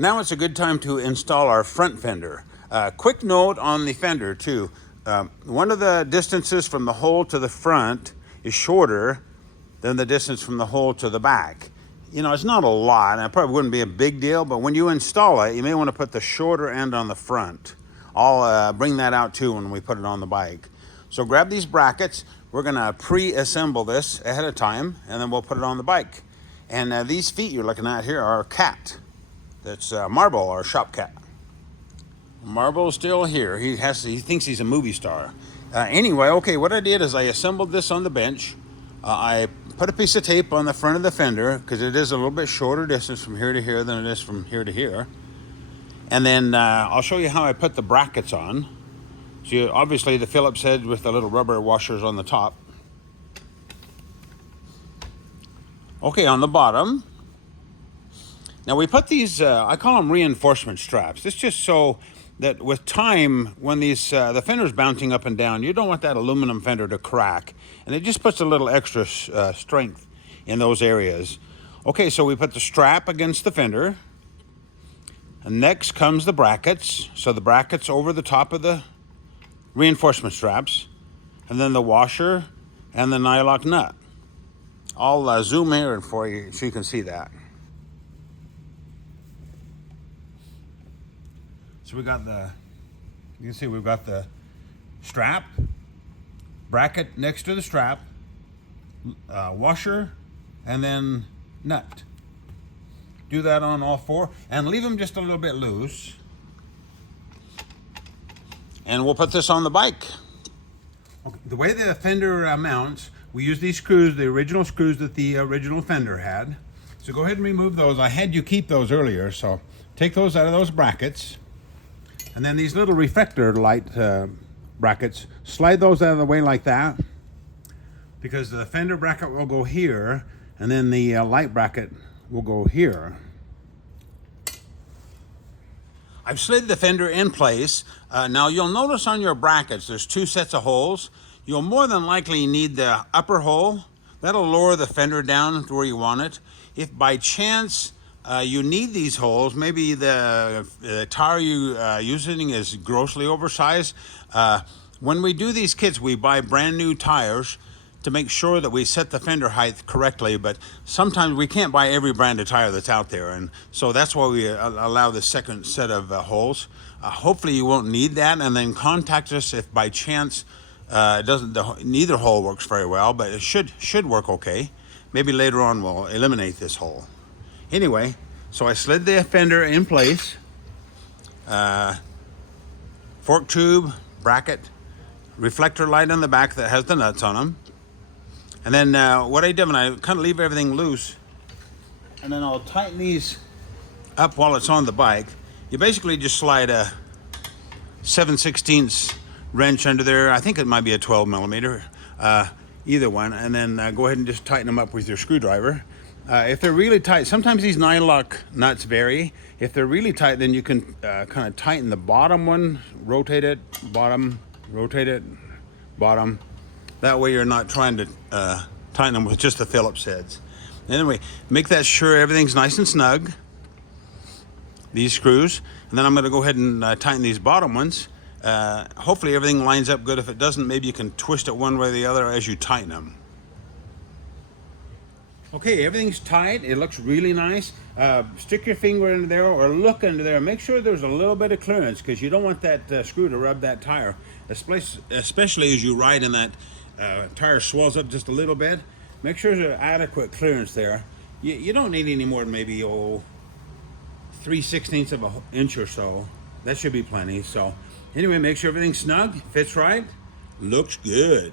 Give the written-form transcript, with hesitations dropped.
Now it's a good time to install our front fender. Quick note on the fender too. One of the distances from the hole to the front is shorter than the distance from the hole to the back. You know, it's not a lot, and it probably wouldn't be a big deal, but when you install it, you may want to put the shorter end on the front. I'll bring that out too when we put it on the bike. So grab these brackets. We're gonna pre-assemble this ahead of time, and then we'll put it on the bike. And these feet you're looking at here are a cat. That's Marble, our shop cat. Marble's still here. He thinks he's a movie star. Anyway, okay, what I did is I assembled this on the bench. I put a piece of tape on the front of the fender because it is a little bit shorter distance from here to here than it is from here to here. And then I'll show you how I put the brackets on. So obviously the Phillips head with the little rubber washers on the top. Okay, on the bottom. Now we put these, I call them reinforcement straps. It's just so that with time, when these the fender's bouncing up and down, you don't want that aluminum fender to crack. And it just puts a little extra strength in those areas. Okay, so we put the strap against the fender. And next comes the brackets. So the brackets over the top of the reinforcement straps. And then the washer and the nylock nut. I'll zoom here for you so you can see that. So we got you can see we've got the strap, bracket next to the strap, washer, and then nut. Do that on all four and leave them just a little bit loose. And we'll put this on the bike. Okay, the way the fender mounts, we use these screws, the original screws that the original fender had. So go ahead and remove those. I had you keep those earlier, so take those out of those brackets. And then these little reflector light brackets, slide those out of the way like that, because the fender bracket will go here, and then the light bracket will go here. I've slid the fender in place. Now you'll notice on your brackets there's two sets of holes. You'll more than likely need the upper hole. That'll lower the fender down to where you want it. If by chance you need these holes, maybe the tire you're using is grossly oversized. When we do these kits, we buy brand new tires to make sure that we set the fender height correctly, but sometimes we can't buy every brand of tire that's out there, and so that's why we allow the second set of holes. Hopefully you won't need that, and then contact us if by chance neither hole works very well, but it should work okay. Maybe later on we'll eliminate this hole. Anyway, so I slid the fender in place, fork tube, bracket, reflector light on the back that has the nuts on them. And then what I did when I kind of leave everything loose, and then I'll tighten these up while it's on the bike. You basically just slide a 7/16 wrench under there. I think it might be a 12 millimeter, either one, and then go ahead and just tighten them up with your screwdriver. If they're really tight, sometimes these nylock nuts vary. If they're really tight, then you can kind of tighten the bottom one, rotate it, bottom, rotate it, bottom. That way you're not trying to tighten them with just the Phillips heads. Anyway, make that sure everything's nice and snug, these screws, and then I'm going to go ahead and tighten these bottom ones. Hopefully everything lines up good. If it doesn't, maybe you can twist it one way or the other as you tighten them. Okay, everything's tight. It looks really nice. Stick your finger into there or look under there. Make sure there's a little bit of clearance, because you don't want that screw to rub that tire, especially as you ride and that tire swells up just a little bit. Make sure there's adequate clearance there. You don't need any more than maybe 3/16 of an inch or so. That should be plenty. So anyway, make sure everything's snug, fits right, looks good.